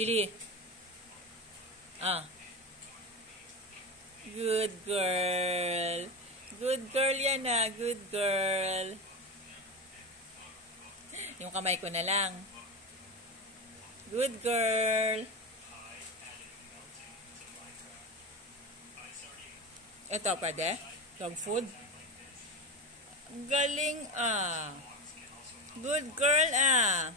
Gili. Ah. Good girl. Good girl yan ah. Good girl. Yung kamay ko na lang. Good girl. Ito, pwede? Dog food? Galing ah. Good girl ah.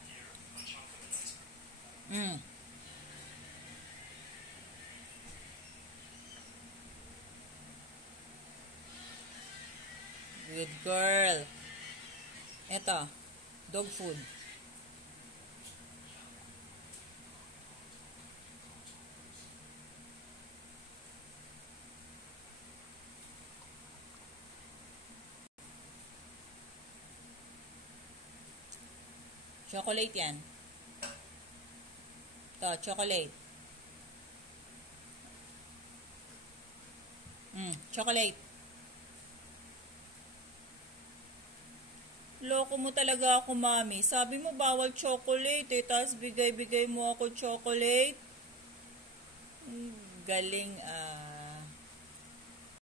Good girl. Ito, dog food. Chocolate yan. Ito, chocolate. Chocolate. Loko mo talaga ako, mami. Sabi mo bawal chocolate eh. Tapos bigay-bigay mo ako chocolate. Galing ah.